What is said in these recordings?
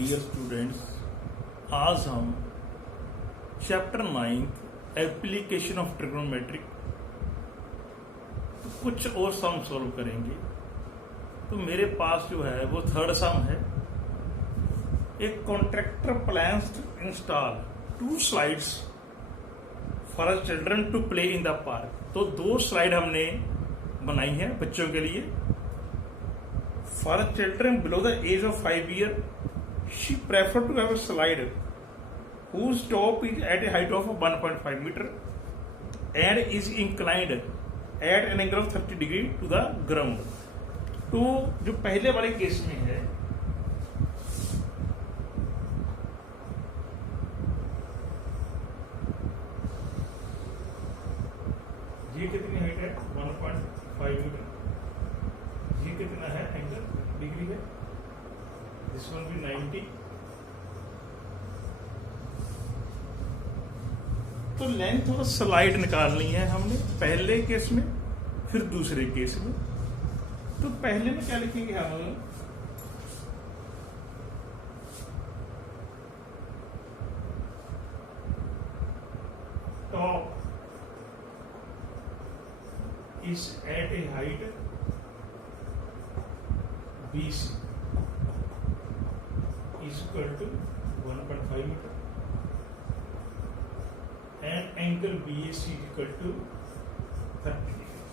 Dear students, आज हम chapter 9 application of trigonometric कुछ और सम सॉल्व करेंगे। तो मेरे पास जो है वो थर्ड सम है। एक contractor plans to install 2 slides for children to play in the park. तो 2 स्लाइड हमने बनाई है बच्चों के लिए। For children below the age of 5 year she preferred to have a slide whose top is at a height of 1.5 meter and is inclined at an angle of 30 degree to the ground। तो जो पहले वाले case में है ये कितनी height है 1.5 metre, ये कितना है एंगल डिग्री है, दिस वन भी 90। तो लेंथ और स्लाइड निकालनी है हमने पहले केस में, फिर दूसरे केस में। तो पहले में क्या लिखेंगे हम, top is at a height BC is equal to 1.5 meter and angle BAC is equal to 30 degree।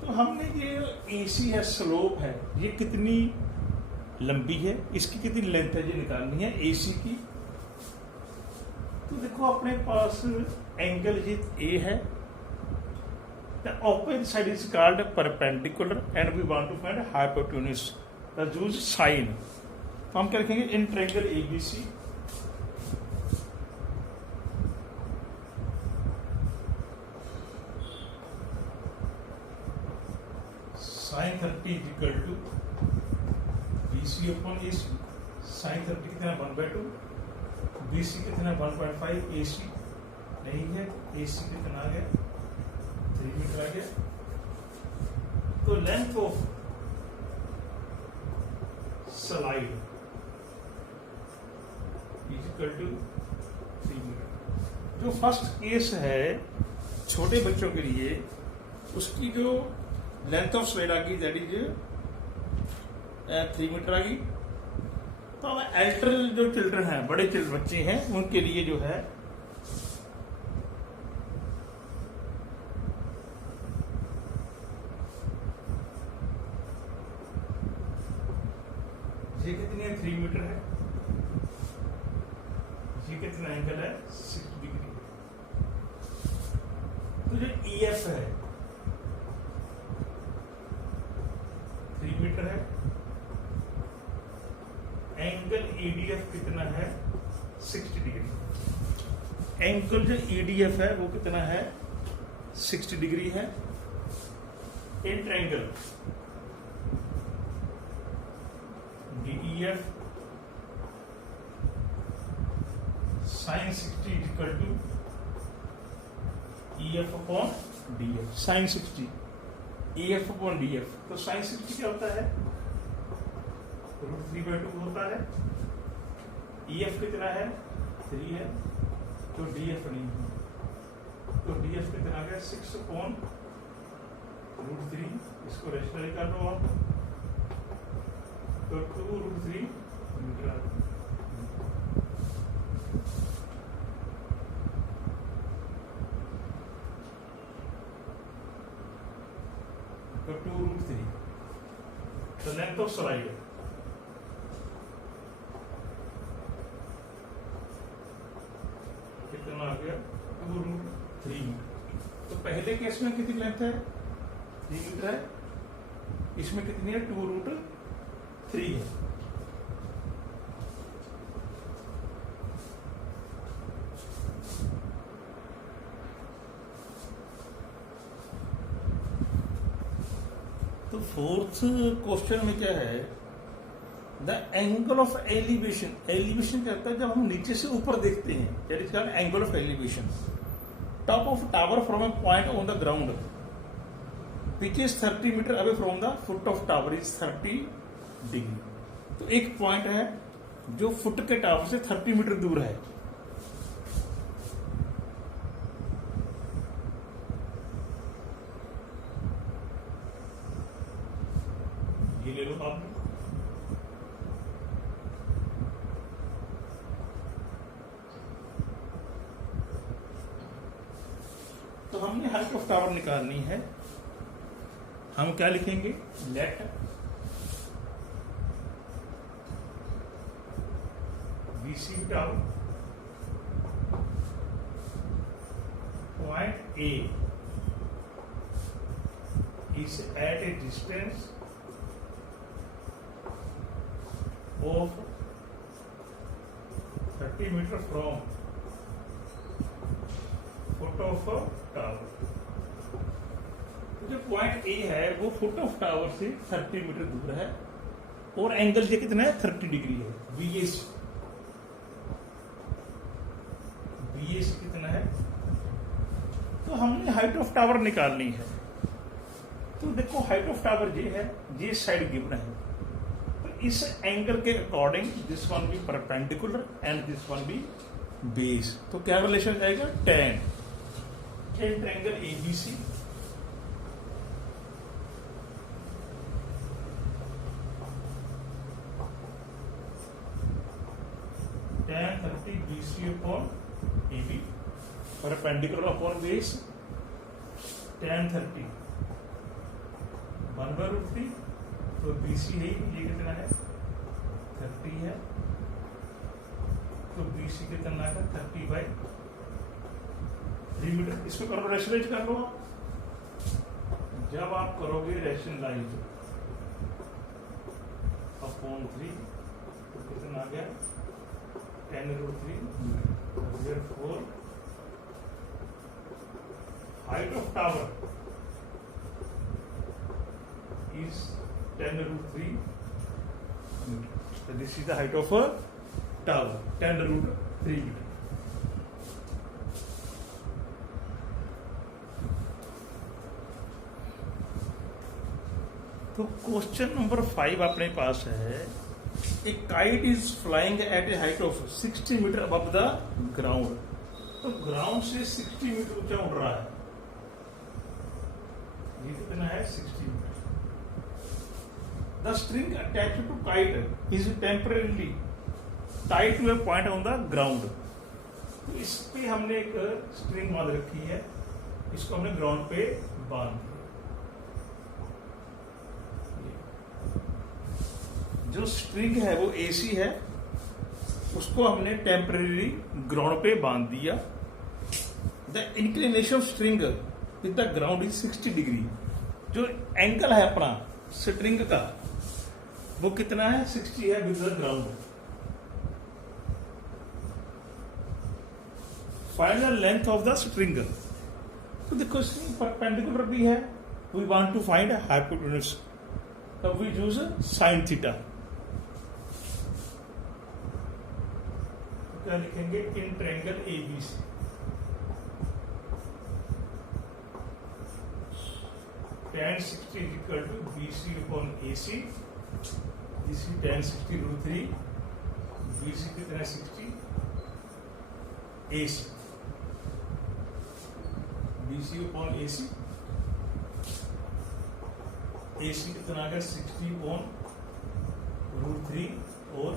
तो हमने ये AC है, स्लोप है, ये कितनी लंबी है, इसकी कितनी लेंथ है, ये निकालनी है AC की। तो देखो अपने पास एंगल ये A है, the opposite side is called perpendicular and we want to find hypotenuse। the use sine। तो हम क्या लिखेंगे, in triangle ABC sin 30 is equal to BC upon AC। sin 30 कितना 1/2, BC कितना 1.5, AC नहीं है, AC कितना आ गया 3 मीटर आ गया। तो length of slide equal to 3 metre. जो फर्स्ट केस है छोटे बच्चों के लिए, उसकी जो लेंथ ऑफ स्लाइड आ गई दैट इज 3 मीटर आ गई। तो अब एल्डर जो चिल्ड्रन है, बड़े बच्चे हैं, उनके लिए जो है ये कितनी है 3 मीटर है, ये कितना एंगल है 6 डिग्री। तो जो EF है 3 मीटर है, एंगल EDF कितना है 60 डिग्री। एंगल जो EDF है वो कितना है 60 डिग्री है। In triangle DEF sin 60 is equal to EF upon DF। sin 60 EF upon DF। तो sin 60 क्या होता है, √3/2 होता है। EF कितना है 3 है, तो DF नहीं है, तो DF कितना आ गया 6 upon √3। इसको रेशनल कर लो आप, तो 2√3 मीटर। तो 2√3 तो लेंथ ऑफ स्लाइड कितना आ गया 2√3 मीटर। तो पहले केस में कितनी लेंथ है 3 मीटर है, इसमें कितनी है 2√3 है। तो फोर्थ क्वेश्चन में क्या है, the angle of elevation. Elevation क्या होता है, जब हम नीचे से ऊपर देखते हैं, that is called angle of elevation. Top of tower from a point on the ground which is 30 metre away from the foot of tower is 30 degree. तो एक पॉइंट है जो फुट के टावर से 30 मीटर दूर है। ये ले लो आप। तो हमने हाइट ऑफ टावर निकालनी है। हम क्या लिखेंगे? Let BC tower point A is at a distance of 30 meter from foot of tower. जो पॉइंट ए है वो फुट ऑफ टावर से 30 मीटर दूर है और एंगल ये कितना है? 30 डिग्री है। BAC कितना है? तो हमने हाइट ऑफ टावर निकालनी है। तो देखो हाइट ऑफ टावर ये है, ये साइड गिवन है। तो इस एंगल के according this one be perpendicular and this one be base. तो क्या रिलेशन आएगा? tan triangle ABC tan 30 BC upon AB perpendicular upon base tan 30 1/√3। तो BC है, ये कितना है? 30 है। तो BC कितना है? 30/3 मीटर। इसको करो रेशनलाइज कर लो। जब आप करोगे रेशनलाइज अपॉन 3 तो कितना आ गया? 10√3 metre. 4 height of tower is 10√3 meter. So this is the height of a tower, 10√3 meter. तो क्वेश्चन नंबर 5 अपने पास है। A kite is flying at a height of 60 metre above the ground. तो ground से 60 मीटर ऊंचा उड़ रहा है। ये कितना है? 60 metre. The string attached to kite is temporarily tied to a point on the ground. तो इस पे हमने एक स्ट्रिंग बांध रखी है, इसको हमने ग्राउंड पे बांध दिया। जो स्ट्रिंग है वो AC है, उसको हमने टेम्परेरी ग्राउंड पे बांध दिया। The inclination string with the ground is 60 degree. जो एंगल है अपना स्ट्रिंग का वो कितना है? 60 है with the ground. Final length of the string. तो देखो स्ट्रिंग परपेंडिकुलर भी है, we want to find hypotenuse, तब वी यूज साइन थीटा। तो क्या लिखेंगे? In triangle ABC tan 60 is equal to BC upon AC। BC tan 60√3, BC कितना है? 60, AC BC upon AC, AC कितना आ गया? 60 upon √3 और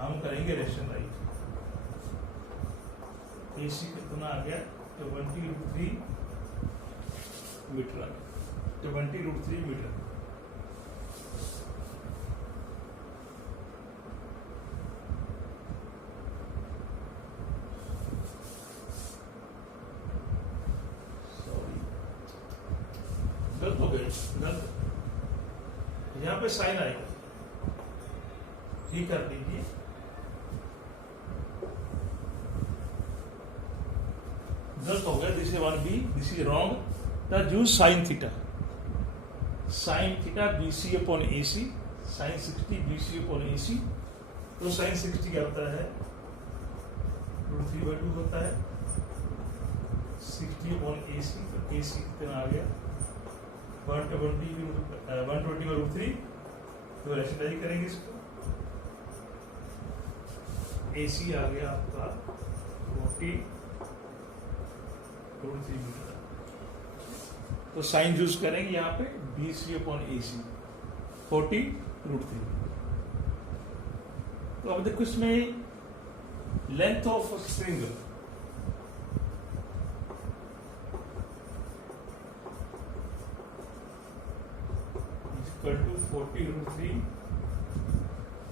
हम करेंगे रेशनलाइज। AC कितना आ गया? 20√3 मीटर। 20√3 मीटर। गलत हो गए, गलत। यहां पे साइन आएगा, ठीक कर दीजिए। गलत हो गया। This is 1B, this is wrong. The use sine theta. Sine theta BC upon AC, sine 60 BC upon AC। तो साइन 60 क्या होता है? √3/2 होता है। 60 अपॉन AC, तो AC कितना आ गया? 120/√3। तो रेशनलाइज करेंगे इसको। AC आ गया आपका 40√3 मीटर। तो साइन यूज करेंगे यहाँ पे BC/AC 40√3। तो अब देखो इसमें length of string equal to 40√3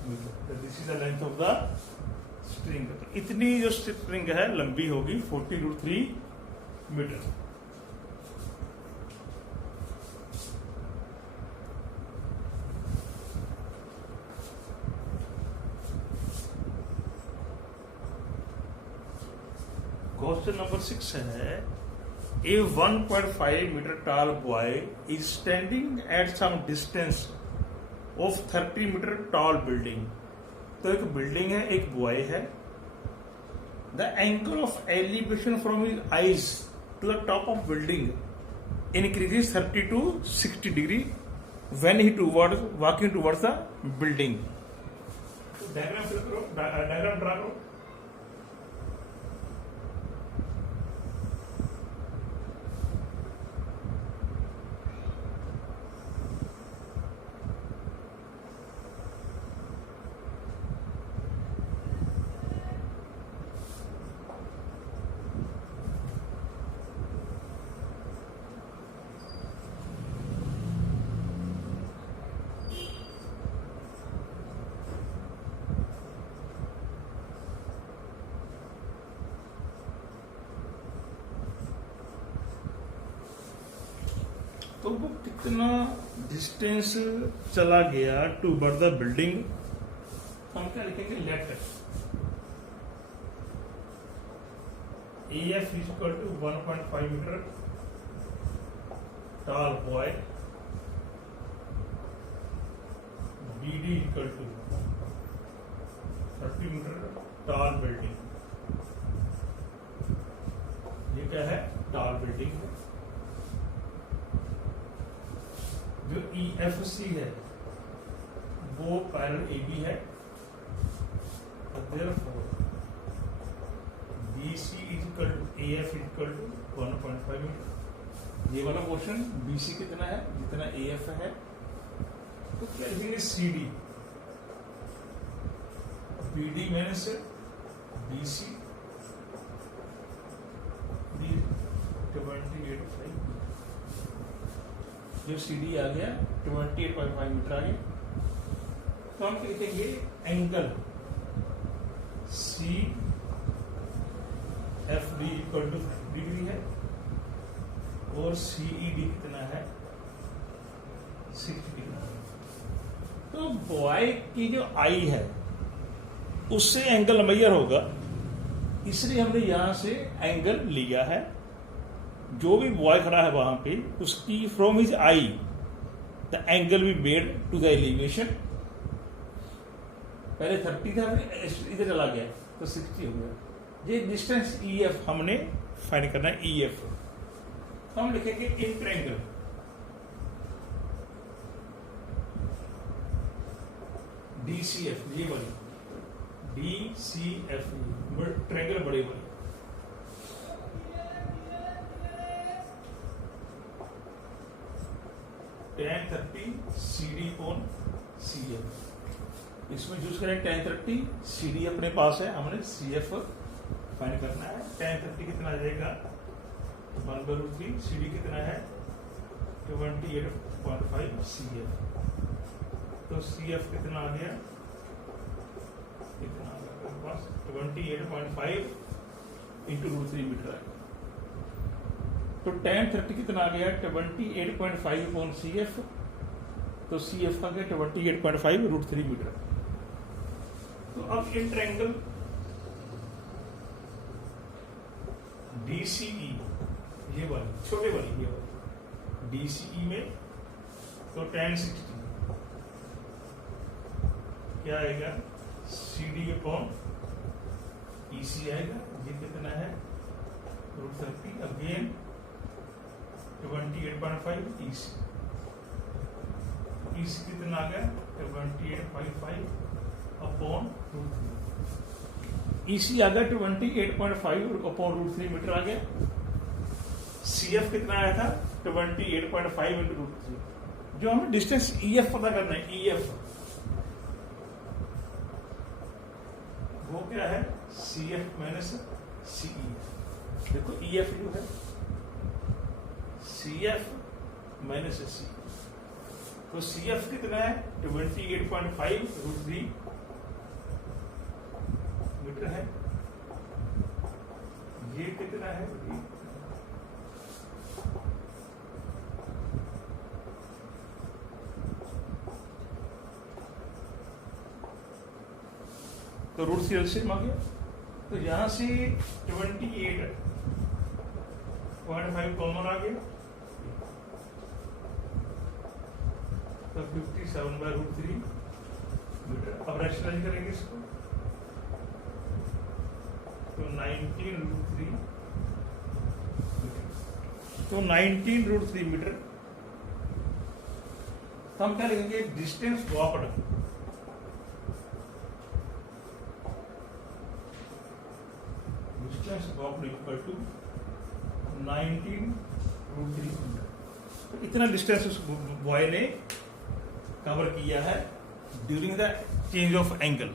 metre. This is the length of the string. तो इतनी जो स्ट्रिंग है लंबी होगी 40√3 मीटर। क्वेश्चन नंबर 6 है a 1.5 metre tall boy is standing at some distance of 30 metre tall building. तो एक बिल्डिंग है, एक बॉय है। The angle of elevation from his eyes to the top of building increases 30 to 60 degree when he walking towards the building. Diagram fill करो, diagram draw करो। तो वो कितना डिस्टेंस चला गया टू वर्ड द बिल्डिंग, हम क्या लिखेंगे let AF equal to 1.5 metre tall boy, BD equal to 30 metre tall building. ये क्या है? टॉल बिल्डिंग है। जो EFC है वो पैरेलल AB है। Therefore, BC equal to AF equal to 1.5 metre. ये वाला पोर्शन BC कितना है? जितना AF है। तो क्या लिखेंगे? CD BD minus BC 28.5। जो CD आ गया 28.5 मीटर आ गया। तो हम लिखेंगे angle CFD equal to 30 degree है और CED कितना है? 60 डिग्री। तो बॉय की जो आई है उससे एंगल मेजर होगा, इसलिए हमने यहां से एंगल लिया है। जो भी बॉय खड़ा है वहां पे उसकी from his eye the angle be made to the elevation. पहले 30 था, इधर चला गया तो 60 हो गया। ये डिस्टेंस EF हमने फाइंड करना है। EF तो हम लिखेंगे इन ट्रायंगल DCF, ये वाली DCF ट्रायंगल बड़े वाली। tan 30 CD कोण CF। इसमें यूज करें tan 30 CD अपने पास है, हमने CF फाइंड करना है। tan 30 कितना आ जाएगा? 1/3। CD कितना है? 28.5 CF। तो CF कितना आ गया? कितना आ गया मेरे पास? 28.5 इंटू √3 मीटर आएगा। तो tan 30 कितना आ गया? 28.5 अपॉन CF। तो CF का गया 28.5 √3 मीटर। तो अब इन ट्रायंगल DCE, ये वाली छोटे वाली, ये वाली DCE में तो tan 60 क्या आएगा? CD अपॉन EC आएगा। ये कितना है? √30 अगेन 28.5 EC। EC कितना आ गया? 28.5 अपॉन √3। ईसी आ गया 28.5/√3 मीटर आ गया। सीएफ कितना आया था 28.5/√3। जो हमें डिस्टेंस ईएफ पता करना है, ईएफ वो क्या है, सीएफ माइनस सीई। देखो ईएफ जो है सीएफ माइनस सी, तो सीएफ कितना है 28.5/√3 मीटर है। ये कितना है, तो √3 एलसीएम आ गया। तो यहां से 28.5 कॉमन आ गया, तो 57/√3 मीटर। अब रैशनलाइज करेंगे इसको, तो 19√3 मीटर। तो 19√3 मीटर। तो हम क्या लिखेंगे, distance walked, distance walked equal to 19√3 metre. तो इतना डिस्टेंस उस बॉय ने कवर किया है during the change of angle.